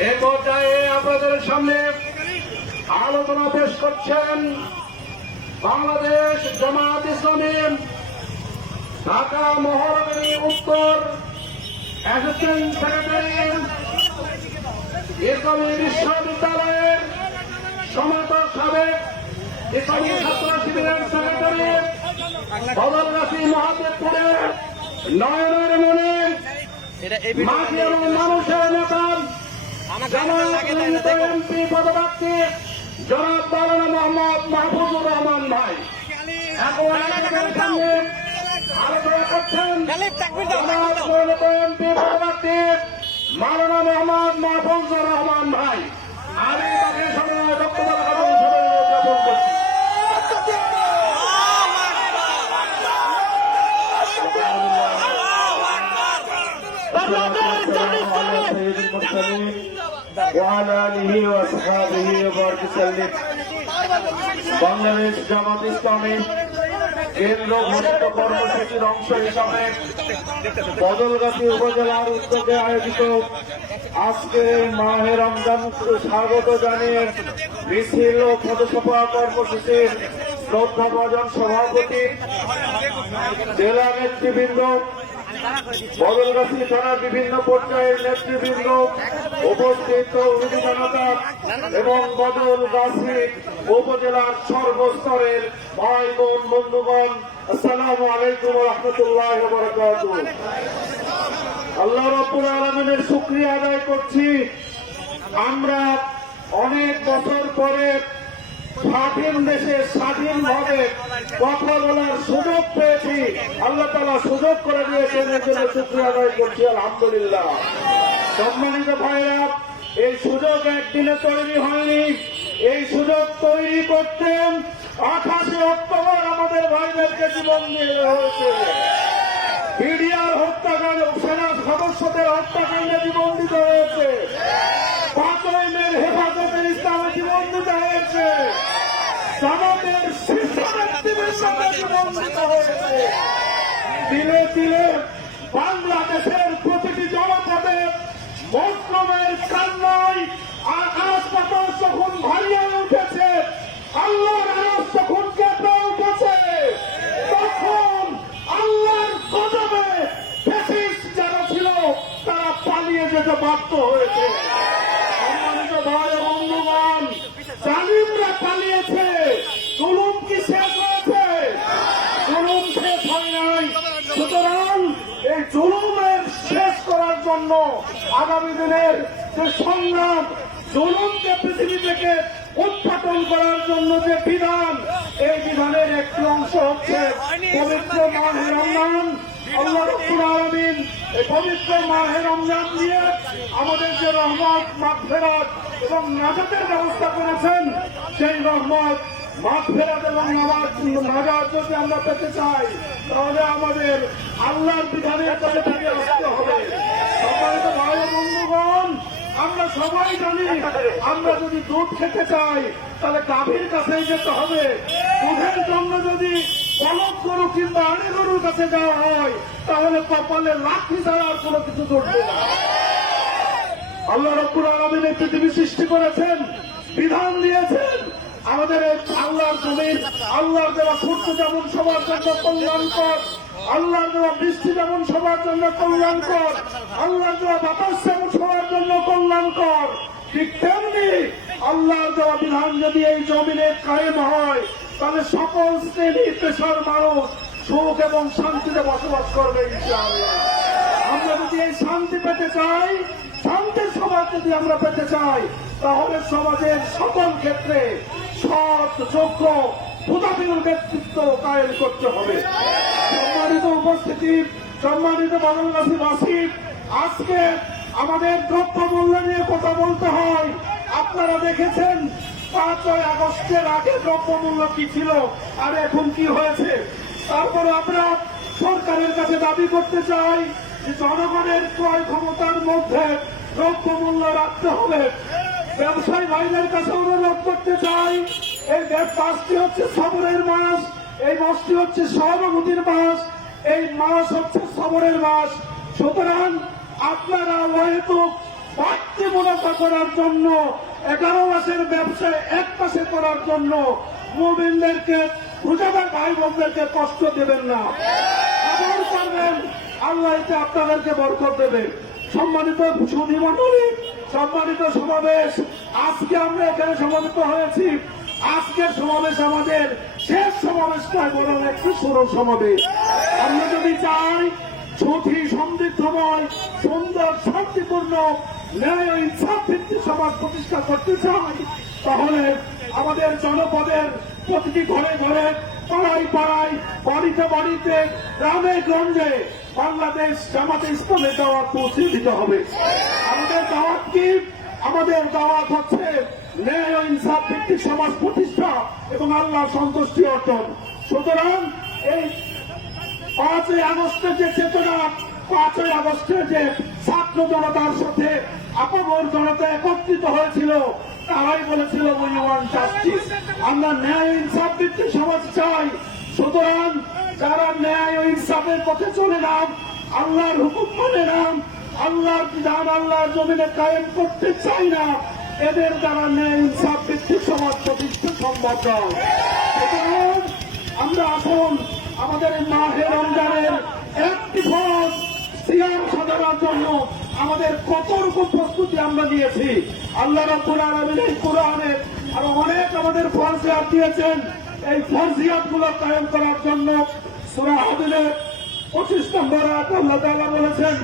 এ পর্যায়ে আপনাদের সামনে আলোচনা পেশ করছেন বাংলাদেশ জামাত ইসলামী ঢাকা মহানগরী উত্তর অ্যাসিস্ট্যান্ট সেক্রেটারি ইসলামী বিশ্ববিদ্যালয়ের সমত সাবেক ইসলামী ছাত্র শিবিরের সেক্রেটারি বদল রাশি মহাদেবপুরের নয়নের মনে মানুষের নেতা এমপি পদপ্রার্থী জনাব মাওলানা মোহাম্মদ মাহফুজুর রহমান ভাই এখন আলোচনা করছেন মনোনীত এমপি পদপ্রার্থী মাওলানা মোহাম্মদ মাহফুজুর রহমান ভাই আমি তাকে সময় বক্তব্য রাখার জন্য সবাই উদযাপন করছি وعلى آله وأصحابه وبارك وسلم বাংলাদেশ জামাত ইসলামী কেন্দ্র ঘোষিত কর্মসূচির অংশ হিসাবে বদলগাছি উপজেলার উদ্যোগে আয়োজিত আজকের এই মাহে রমজান স্বাগত জানিয়ে মিছিল ও পদসভা কর্মসূচির শ্রদ্ধাভাজন সভাপতি জেলা নেতৃবৃন্দ বদলগাছি থানার বিভিন্ন পর্যায়ের নেতৃবৃন্দ উপস্থিত অভিযোগ জনতা এবং বদলগাছি উপজেলার সর্বস্তরের ভাই বোন, বন্ধুগণ, আসসালামু আলাইকুম রহমতুল্লাহ বরকাত আল্লাহ রব্বুল আলমিনের শুক্রিয়া আদায় করছি। আমরা অনেক বছর পরে স্বাধীন দেশে স্বাধীন ভাবে কথা বলার সুযোগ পেয়েছি। আল্লাহ তালা সুযোগ করে দিয়েছেন, এর জন্য শুক্রিয়া আদায় করছি, আলহামদুলিল্লাহ। সম্মানিত ভাইরা এই সুযোগ একদিনে তৈরি হয়নি। এই সুযোগ তৈরি করতেন আঠাশে অক্টোবর আমাদের ভাইদেরকে জীবন দিয়ে হয়েছে। বিডিআর হত্যাকাণ্ড, সেনা সদস্যদের হত্যাকাণ্ডে জীবন দিতে হয়েছে। দিলে দিলে বাংলাদেশের প্রতিটি জনপদে মৌসুমের কান্নায় আকাশ পাতাল যখন ভারিয়ে উঠেছে আল্লাহর সুতরাং এই জুলুমের শেষ করার জন্য আগামী দিনের যে সংগ্রাম, জুলুমকে পৃথিবী থেকে উৎপাদন করার জন্য যে বিধান, এই বিধানের একটি অংশ হচ্ছে পবিত্র মাহে রমজান। আল্লাহ রব্বুল আলামিন এই পবিত্র মাহে রমজান দিয়ে আমাদের যে রহমত, মাগফিরাত এবং নাজাতের ব্যবস্থা করেছেন, সেই রহমত এবং আমরা চাই, তাহলে আমাদের কাছে হবে। আমরা সবাই জানি, আমরা যদি দুধ খেতে চাই, তাহলে গাভীর কাছেই যেতে হবে। দুধের জন্য যদি বলদ গরু কিংবা আড়ে গরুর কাছে যাওয়া হয়, তাহলে কপালে লাঠি ছাড়া কোনো কিছু জড়বে না। আল্লাহ রব্বুল আলমিন এই সৃষ্টি করেছেন, বিধান দিয়েছেন আমাদের এই আল্লাহর জমির আল্লাহর দেওয়া সূর্য যেমন সবার জন্য কল্যাণকর, আল্লাহর দেওয়া বৃষ্টি যেমন সবার জন্য কল্যাণকর, আল্লাহর দেওয়া বাতাস যেমন সবার জন্য কল্যাণকর, ঠিক তেমনি আল্লাহর দেওয়া বিধান যদি এই জমিনে কায়েম হয়, তাহলে সকল শ্রেণি পেশার মানুষ সুখ এবং শান্তিতে বসবাস করবে আমরা যদি এই শান্তি পেতে চাই শান্তির সমাজ যদি আমরা পেতে চাই, তাহলে সমাজের সকল ক্ষেত্রে সৎ, যোগ্য উদাসীন নেতৃত্ব কায়েম করতে হবে। সম্মানিত উপস্থিতি, সম্মানিত বাংলাদেশবাসী আজকে আমাদের দ্রব্য মূল্য নিয়ে কথা বলতে হয়। আপনারা দেখেছেন, পাঁচই আগস্টের আগে দ্রব্য মূল্য কি ছিল আর এখন কি হয়েছে? তারপরে আমরা সরকারের কাছে দাবি করতে চাই জনগণের ক্রয় ক্ষমতার মধ্যে দ্রব্য মূল্য রাখতে হবে। ব্যবসায়ী ভাইদের কাছে অনুরোধ করতে চাই, এই মাসটি হচ্ছে সবরের মাস এই মাসটি হচ্ছে সহানুভূতির মাস এই মাস হচ্ছে সবরের মাস সুতরাং আপনারা অহেতুক বাড়তি মুনাফা করার জন্য, এগারো মাসের ব্যবসা এক মাসে করার জন্য মোবিনদেরকে রোজাদার ভাই বোনদেরকে কষ্ট দেবেন না। আবার করবেন আল্লাহ আপনাদেরকে বরকত দেবে। সম্মানিত সুধী মন্ডলী সম্মানিত সমাবেশ। আজকে আমরা এখানে সমাবেত হয়েছি। আজকের সমাবেশ আমাদের শেষ সমাবেশ নয় বরং একটি শুরু সমাবেশ। আমরা যদি চাই সুখী সমৃদ্ধময়, সুন্দর, শান্তিপূর্ণ, ন্যায় ইচ্ছা ভিত্তিক সমাজ প্রতিষ্ঠা করতে চাই, তাহলে আমাদের জনপদের প্রতিটি ঘরে ঘরে পাড়ায় পাড়ায়, বাড়িতে বাড়িতে, গ্রামে গঞ্জে বাংলাদেশ জামাতে ইসলামে দাওয়াত পৌঁছে দিতে হবে। আমাদের দাওয়াত কি? আমাদের দাওয়াত হচ্ছে ন্যায় ইনসাফ ভিত্তিক সমাজ প্রতিষ্ঠা এবং আল্লাহ সন্তুষ্টি অর্জন। সুতরাং এই পাঁচই আগস্টের যে চেতনা, পাঁচই আগস্টে যে ছাত্র জনতার সাথে আপামর জনতা একত্রিত হয়েছিল, তারাই বলেছিল উই ওয়ান্ট জাস্টিস আমরা ন্যায় ইনসাফ ভিত্তিক সমাজ চাই। সুতরাং যারা ন্যায় ও ইনসাফের পথে চলে নাম আল্লাহর হুকুম মানে নাম। আল্লাহর বিধান আল্লাহর জমিনে কায়েম করতে চাই না। এদের দ্বারা ন্যায়, ইনসাফ, ভিত্তিক সমাজ প্রতিষ্ঠা সম্ভব আমরা আসুন আমাদের মাহে রমজানের একটি ফরজ সিয়াম সাজানোর জন্য আমাদের কত রকম প্রস্তুতি আমরা নিয়েছি? আল্লাহ রাব্বুল আলামিন এই কোরআনে আরও অনেক আমাদের ফরজিয়াত দিয়েছেন। এই ফরজিয়াতগুলো কায়েম করার জন্য সূরা হাদিদের পঁচিশ নম্বর আয়াত বলেছেন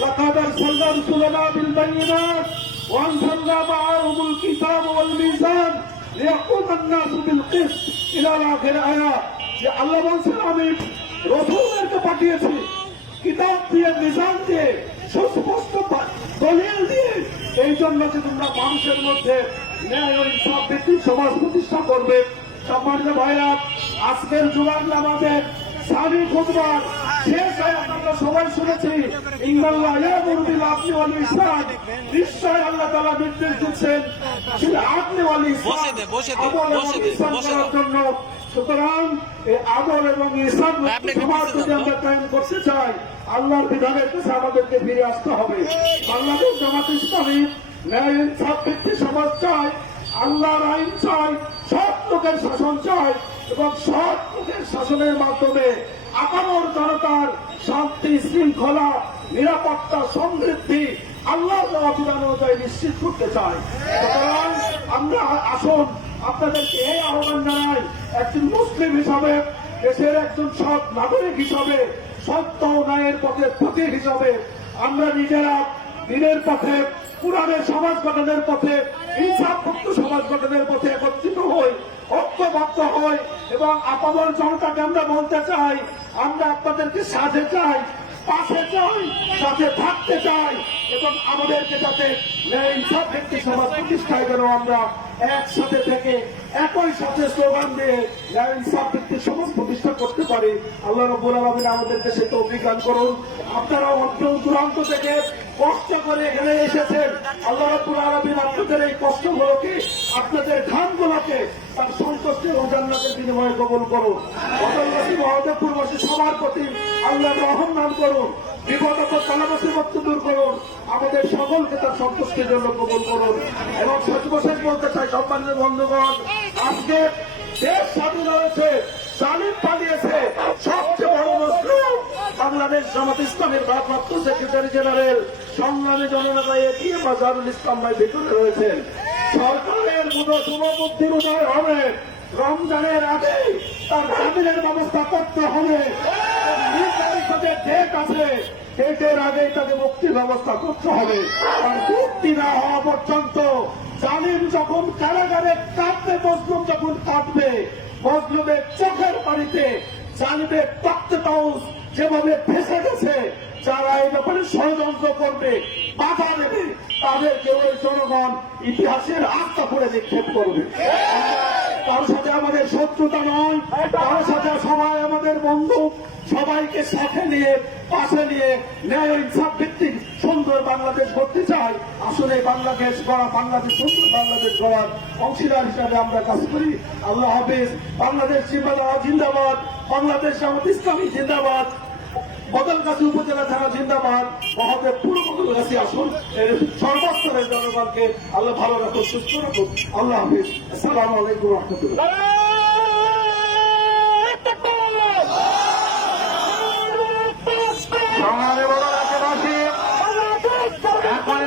লাকাদ আরসালনা রুসুলানা বিল বায়িনাত ওয়া আনজালনা মাআহুমুল মিজান আল্লাহ আমি রসুলদেরকে পাঠিয়েছি, কিতাব দিয়ে নিজাম দিয়ে, সুস্পষ্ট দলিল জন্য যে মধ্যে ন্যায় ও ইনসাফ ভিত্তিক সমাজ প্রতিষ্ঠা করবে। সম্মানিত ভাইরা, আজকের জুমার নামাজের সানি খুতবার শেষ হয় আমরা সবাই শুনেছি ইংবাল্লাহ ইয়ামুরু বিল আদলি ওয়াল ইহসান নিশ্চয় আল্লাহ তাআলা নির্দেশ দিচ্ছেন আদলি ওয়াল ইহসান বসে দে, বসে দে, বসে দে, বসে। জন্য। সুতরাং এই আমল এবং সমাজ যদি আমরা কায়েম করতে চাই। আল্লাহর বিধানের কাছে আমাদেরকে ফিরে আসতে হবে। বাংলাদেশ জামাত ইসলামী ন্যায় ইনসাফ ভিত্তিক সমাজ চাই আল্লাহর আইন চাই সব লোকের শাসন চাই এবং সব লোকের শাসনের মাধ্যমে আপামর জনতার শান্তি, শৃঙ্খলা, নিরাপত্তা, সমৃদ্ধি আল্লাহ অভিধান অনুযায়ী নিশ্চিত করতে চাই। সুতরাং আমরা আসুন আপনাদেরকে এই আহ্বান জানাই, একজন মুসলিম হিসাবে, দেশের একজন সৎ নাগরিক হিসাবে, সত্য ন্যায়ের পথে প্রতীক হিসাবে আমরা নিজেরা দিনের পথে, পুরাণের সমাজ গঠনের পথে, ইনসাফমুক্ত সমাজ গঠনের পথে একত্রিত হই। ঐক্যবদ্ধ হই এবং আপামর জনতাকে আমরা বলতে চাই, আমরা আপনাদেরকে সাথে চাই, পাশে চাই, সাথে থাকতে চাই এবং আমাদেরকে যাতে ইনসাফ ভিত্তিক সমাজ প্রতিষ্ঠায় যেন আমরা একসাথে থেকে একই সাথে স্লোগান দিয়ে ইনসাফ ভিত্তিক সমাজ প্রতিষ্ঠা করতে পারি। আল্লাহ রব্বুল আলমিন আমাদেরকে সে তৌফিক দান করুন। আপনারা অঞ্চল দূরান্ত থেকে কষ্ট করে এখানে এসেছেন। আল্লাহ রব্বুল আলমিন আপনাদের এই কষ্টগুলোকে আপনাদের ঘামগুলোকে তার সন্তুষ্টি ও বিনিময়ে কবুল করুন। অটলবাসী মহাদেবপুরবাসী সবার প্রতি আল্লাহ রহম দান করুন। বিপদ আপদ তালাবাসীবত্ব দূর করুন। আমাদের সকলকে তার সন্তুষ্টির জন্য কবুল করুন। এবং সর্বশেষ বলতে চাই, সম্মানিত বন্ধুগণ, আজকে দেশ স্বাধীন হয়েছে, জালিম পালিয়েছে সবচেয়ে বড় মজলুম বাংলাদেশ জামাত ইসলামের ভারপ্রাপ্ত সেক্রেটারি জেনারেল সংগ্রামী জননেতা এটিএম আজহারুল ইসলাম ভাই ভিতরে রয়েছেন। সরকারের মতো শুভবুদ্ধির উদয় হবে। রমজানের আগে তার জামিনের ব্যবস্থা করতে হবে। আগে তাকে মুক্তির ব্যবস্থা করতে হবে। আর মুক্তি না হওয়া পর্যন্ত জালিম যখন কারাগারে কাঁদবে, মজলুম যখন কাঁদবে, মজলুমের চোখের পানিতে জালিমের তত্ত্বটাও যেভাবে ভেসে গেছে, যারা এই ব্যাপারে ষড়যন্ত্র করবে, বাধা দেবে তাদেরকে ওই জনগণ ইতিহাসের আস্থা করে নিক্ষেপ করবে। কারোর সাথে আমাদের শত্রুতা নয় কারোর সাথে সবাই আমাদের বন্ধু। সবাইকে সাথে নিয়ে, পাশে নিয়ে ন্যায় ইনসাফ ভিত্তিক সুন্দর বাংলাদেশ করতে চাই। আসলে বাংলাদেশ গড়া, বাংলাদেশ সুন্দর বাংলাদেশ গড়ার অংশীদার হিসাবে আমরা কাজ করি। আল্লাহ হাফিজ, বাংলাদেশ জিন্দাবাদ। বাংলাদেশ জামাত ইসলামী জিন্দাবাদ। বদলগাছি উপজেলা থানা জিন্দাবাদ মহাদেব পুরো আসুন। সর্বস্তরের জনগণকে আল্লাহ ভালো রাখুন, সুস্থ রাখুন। আল্লাহ হাফিজ। আলাইকুম রহমতুল্লাহ।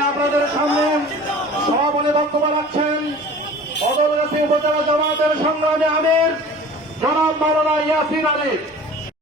আপনাদের সামনে সভাপতি বক্তব্য রাখছেন। বদলগাছি উপজেলা জামাতের সংগ্রামী আমির, জনাব মাওলানা ইয়াসিন আলী।